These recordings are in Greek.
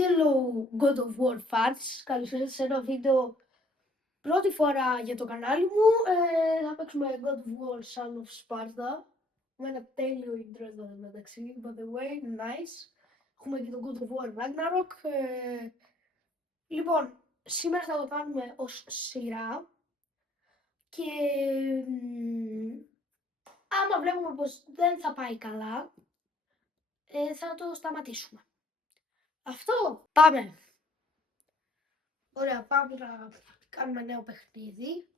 Hello God of War fans, καλώς ήρθατε σε ένα βίντεο πρώτη φορά για το κανάλι μου. Θα παίξουμε God of War Son of Sparta με ένα τέλειο intro εδώ μεταξύ, by the way, nice. Έχουμε και το God of War Ragnarok. Λοιπόν, σήμερα θα το κάνουμε ως σειρά και άμα βλέπουμε πως δεν θα πάει καλά, θα το σταματήσουμε. Αυτό, πάμε! Ωραία, πάμε να κάνουμε νέο παιχνίδι.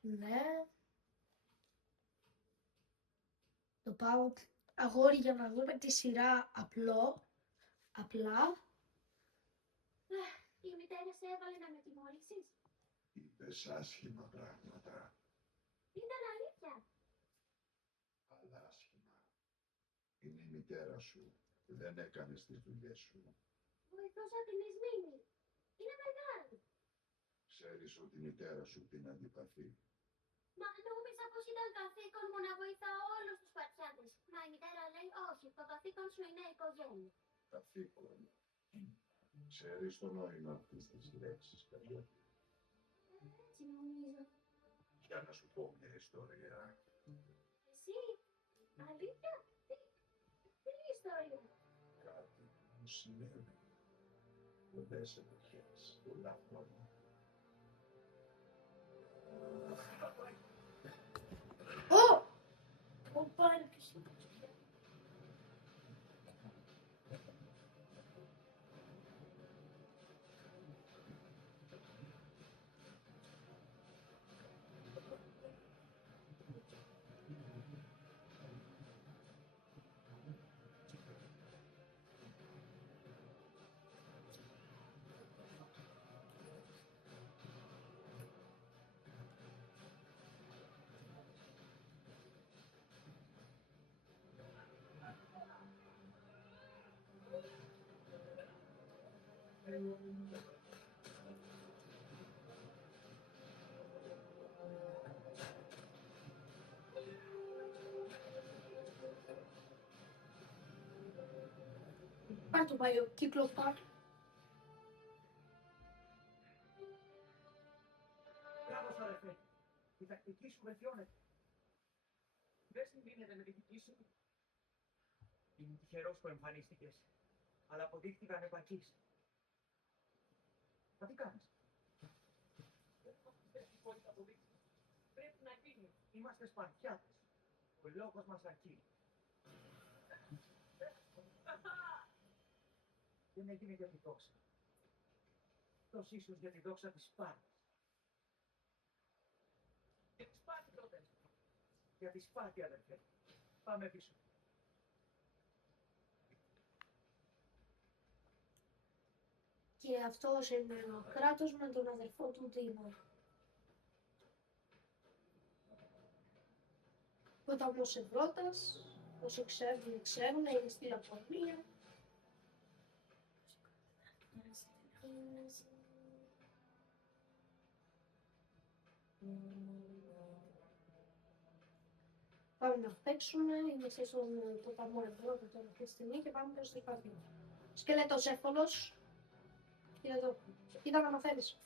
Ναι. Το πάω αγόρι για να δούμε τη σειρά απλά. Η μητέρα σε έβαλε να με τιμωρήσεις. Είπες άσχημα πράγματα, Ήταν αλήθεια. αλλά άσχημα. Είναι η μητέρα σου. Δεν έκανες τις δουλειές σου. Βοηθούσα την Ισμήνη. Είναι μεγάλη. Ξέρεις ότι η μητέρα σου την αντιπαθεί. Μα νόμιζα πως ήταν καθήκον μου να βοηθάω όλους τους πατιάτες. Μα η μητέρα λέει όχι, το καθήκον σου είναι η οικογένεια. Καθήκον. Ξέρεις το νόημα αυτής της λέξης, παιδιά. Έτσι νομίζω. Για να σου πω μια ιστορία. Εσύ, αλήθεια, τι ιστορία. Κάτι μου συνέβη. Πολλές εποχές, πολλά χρόνια. Ω, πάρε πίσω. Πάρ' το παλιό κύκλο, πάρ'. Μπράβο σου, αδερφέ. Η τακτική σου βελτιώνεται. Δεν συγκρίνεται με τη δική σου. Είμαι τυχερός που εμφανίστηκες, αλλά αποδείχτηκα ανεπαρκής. Μα τι κάνεις? Δεν έχεις πολύ αποδείξει. Πρέπει να γίνει. Είμαστε Σπαρτιάτες. Ο λόγος μας αρκεί. Δεν έγινε για τη δόξα. Τόσο ίσως για τη δόξα της Σπάρτας. Για τη Σπάρτη τότε. Για τη Σπάρτη, αδερφέ. Πάμε πίσω. Και αυτός είναι ο Κράτος με τον αδερφό του Τίμωρ. Ο ποταμός Ευρώπας, όσοι ξέρουν, ξέρουν, είναι στη Λαπωνία. Πάμε να παίξουμε, είμαστε στον ποταμό Ευρώπη τώρα αυτή τη στιγμή και πάμε προς την Παδία. Σκελέτος εύκολος. Κοίτα εδώ, κοίτα να μαθαίνεις.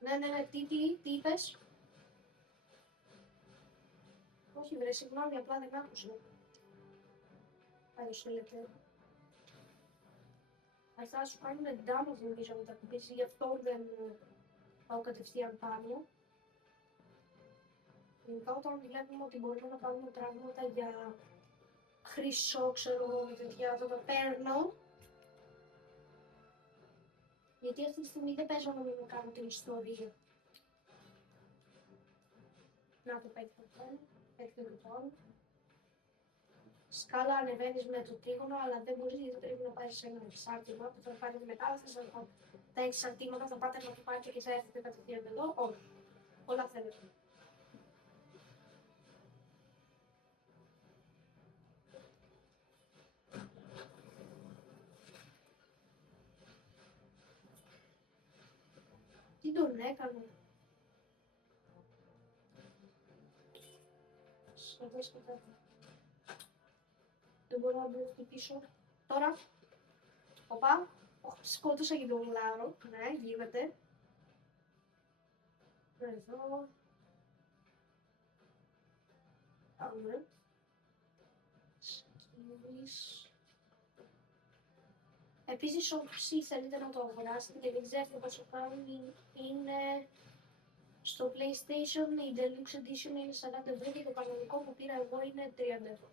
Ναι, τι είπες? Όχι βρε, συγγνώμη, απλά δεν άκουσα. Πάει το σκελετό. Θα σου κάνουν damage νομίζω με τα κουμπίσει, γι' αυτό δεν πάω κατευθείαν πάνω. Γενικά όταν βλέπουμε ότι μπορούμε να πάρουμε πράγματα για χρυσό, ξέρω εγώ, με τέτοια, θα τα παίρνω. Γιατί αυτή τη στιγμή δεν παίζω να μην κάνω την ιστορία. Να το παίξτε λοιπόν. Σκάλα ανεβαίνεις με το τρίγωνο, αλλά δεν μπορείς γιατί πρέπει να πάρεις ένα εξάρτημα που θα πάρει μετά, τα εξαρτήματα θα πάτε να το πάρετε και θα έρθετε κατευθείαν εδώ. Όχι. Όλα θέλετε. Τι τον έκανε? σκοτώσει και κάτι. Δεν μπορώ να μπω εκεί πίσω. Τώρα. Οπα. Σκότωσα και τον Λάρο. Ναι, γίνεται. Εδώ. Πάμε. Σκύλις. Επίσης, όσοι θέλετε να το αγοράσετε και δεν ξέρετε πόσο κάνουν, είναι στο PlayStation η Deluxe Edition είναι 40€ και το κανονικό που πήρα εγώ είναι 30€.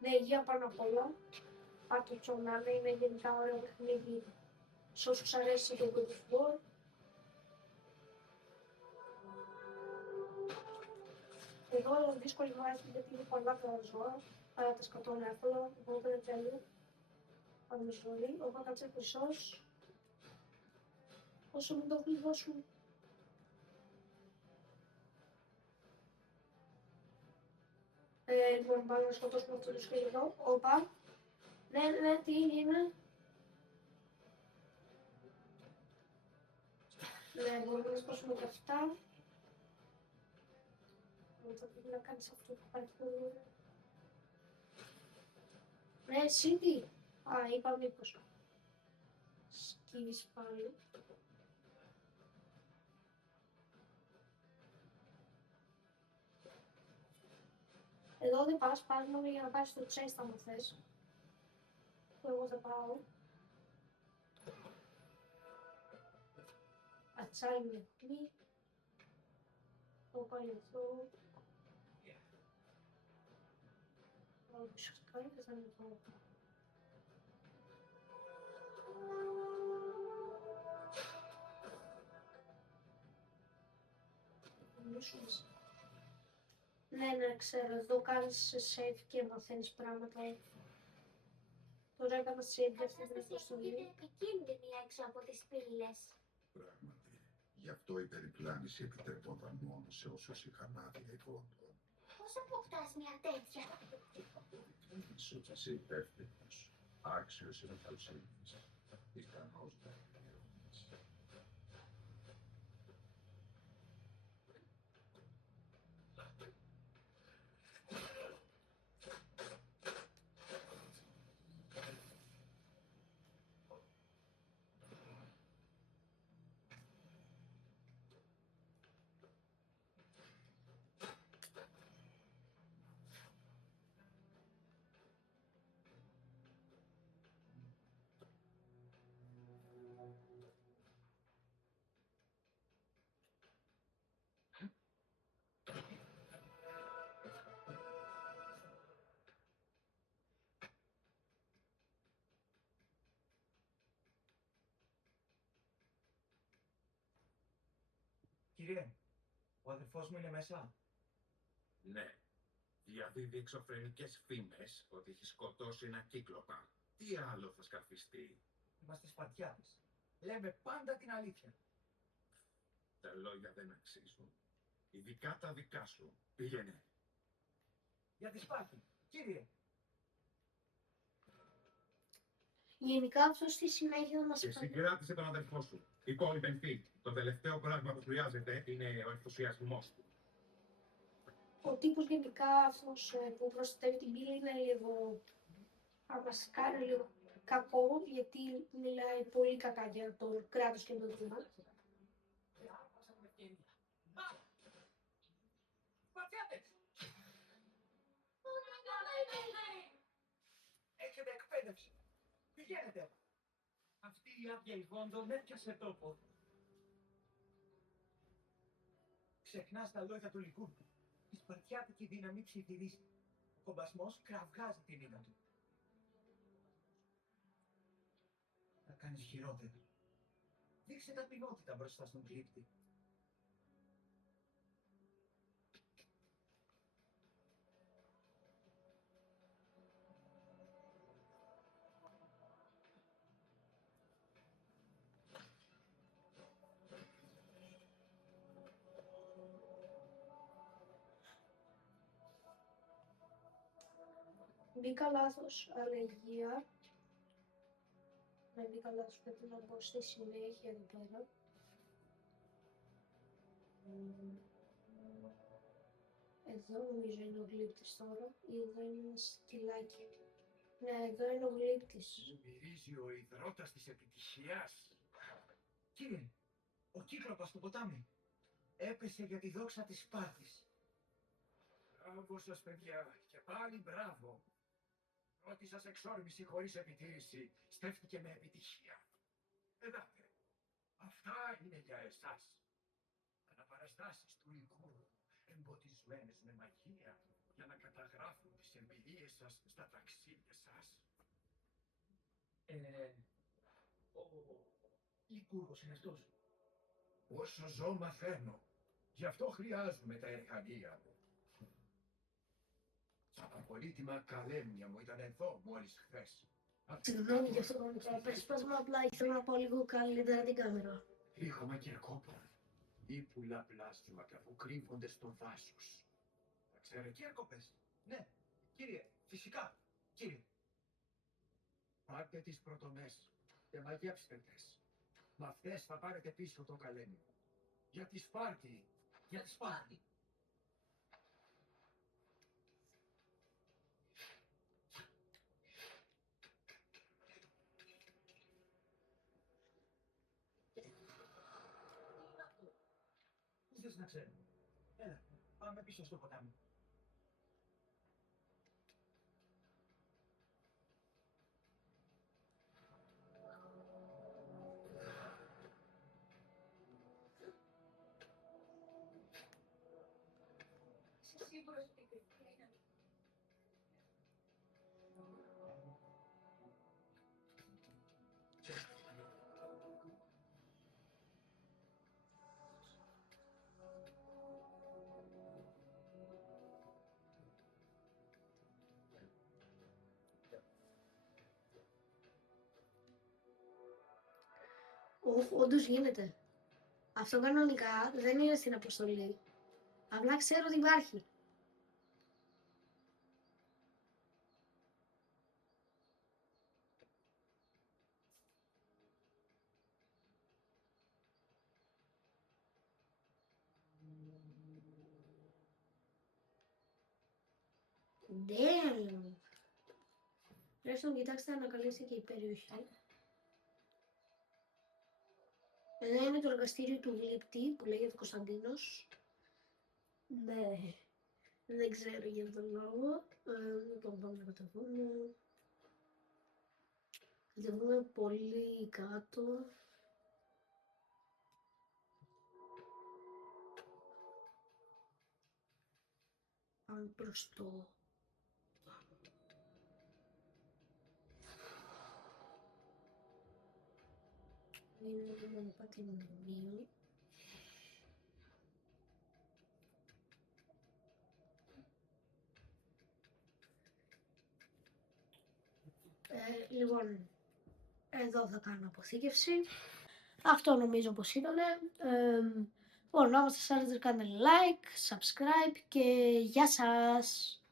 Ναι, υγεία πάνω απ' όλα. Πάρτε το να είναι γενικά ωραίο παιχνίδι σε όσους αρέσει το God of War. Εδώ είναι δύσκολη μάχη γιατί είναι πολλά τα ζώα, αλλά τα σκοτώνω εύκολα, οπότε δεν θέλω. Πάμε ζωή, οπότε κάτσε χρυσός. Όσο μην το κλειδώσουν. Λοιπόν, πάμε να σκοτώσουμε αυτό το σκύλο εδώ. Όπα. Ναι, ναι, τι είναι. Ναι, μπορούμε να σκοτώσουμε και αυτά. Θα πρέπει να κάνεις αυτό που υπάρχει. Ναι, Σίντι. Α, είπα μήπως. Σκύβεις πάλι. Εδώ δεν πας, πας μόνο για να πάρεις το chest άμα θες. Εγώ θα πάω. Ατσάλι με εκεί. Το πάει αυτό. Πάω πίσω στο κάρι και θα είναι το. Ναι, ναι, ξέρω. Εδώ κάνεις save και μαθαίνεις πράγματα. Τώρα έκανα save για αυτή την Κατάσταση αποστολή. ακούγεται επικίνδυνη έξω από τις πύλες. Πράγματι. Γι' αυτό η περιπλάνηση επιτρεπόταν μόνο σε όσους είχαν άδεια υπόντων. Πώς αποκτάς μια τέτοια? Είσαι ότι είσαι υπεύθυνος, άξιος εμπιστοσύνης, ικανός να εκπληρώνεις. Κύριε, ο αδερφός μου είναι μέσα. Ναι. Διαδίδει εξωφρενικές φήμες ότι έχει σκοτώσει ένα κύκλοπα. Τι άλλο θα σκαρφιστεί. Είμαστε Σπαρτιάτες. Λέμε πάντα την αλήθεια. Τα λόγια δεν αξίζουν. Ειδικά τα δικά σου. Πήγαινε. Για τη Σπάρτη. Κύριε, Γενικά αυτό στη συνέχεια θα μας Και συγκράτησε τον αδερφό σου. Υπόλοιπη. Το τελευταίο πράγμα που χρειάζεται είναι ο ενθουσιασμός του. Ο τύπος γενικά αυτός που προστατεύει την πύλη είναι λίγο. Θα μας κάνει λίγο κακό γιατί μιλάει πολύ κακά για το κράτος και τον Δήμο. Σπαρτιάτες! Έχετε εκπαίδευση. Πηγαίνετε. Αυτή η άδεια Ιβών τον έπιασε τόπο. Ξεχνάς τα λόγια του Λικούρδου. Η σπαρτιάτικη δύναμη ψιθυρίζει. Ο κομπασμός κραυγάζει την ήττα του. Θα κάνεις χειρότερα. Δείξε ταπεινότητα μπροστά στον κλήπτη. Μπήκα λάθος αλλαγία. Με μπήκα λάθος, πρέπει να μπω στη συνέχεια εδώ πέρα. Εδώ νομίζω είναι ο γλύπτης τώρα, ή εδώ είναι ένα σκυλάκι. Ναι, εδώ είναι ο γλύπτης. Μου μυρίζει ο ιδρώτας της επιτυχίας. Κύριε, ο κύκλοπας στο ποτάμι έπεσε για τη δόξα της Σπάρτης. Μπράβο σας, παιδιά, και πάλι μπράβο. Πρώτη σας εξόρμηση χωρίς επιτήρηση στέφτηκε με επιτυχία. Εδάτε, αυτά είναι για εσάς. Αναπαραστάσεις του Λυκούρου, εμποτισμένες με μαγεία, για να καταγράφουν τις εμπειρίες σας στα ταξίδια σας. Ο Λυκούρος είναι αυτός. Όσο ζω μαθαίνω. Γι' αυτό χρειάζομαι τα εργαλεία μου. Τα πολύτιμα καλέμια μου ήταν εδώ μόλις χθες. Συγγνώμη για αυτό το μικρό απέσπασμα, απλά ήθελα να πω λίγο καλύτερα την κάμερα. Ρίχωμα κερκόπων ή πουλαπλάσματα που κρύβονται στο δάσος. Τα ξέρετε. Κέρκοπες. Ναι, κύριε, φυσικά, κύριε. Πάρτε τις πρωτομές και μαγεύστε τες. Με αυτές θα πάρετε πίσω το καλέμι. Για τη Σπάρτη. Για τη Σπάρτη. Τι θες να ξέρω. Έλα, πάμε πίσω στο ποτάμι. Είσαι σίγουρος ότι είναι? Όντως γίνεται. Αυτό κανονικά δεν είναι στην αποστολή. Απλά ξέρω ότι υπάρχει. Damn. Τουλάχιστον κοιτάξτε, ανακαλύφθηκε η περιοχή. Εδώ είναι το εργαστήριο του γλύπτη που λέγεται Κωνσταντίνος. Ναι, δεν ξέρω για τον λόγο. Λοιπόν, πάμε να κατεβούμε. Κατεβούμε πολύ κάτω. Πάμε προς το... Είναι μόνο πατημονίο. Λοιπόν, εδώ θα κάνω αποθήκευση. Αυτό νομίζω πως ήταν. Λοιπόν, άμα σας άρεσε κάντε like, subscribe και γεια σας!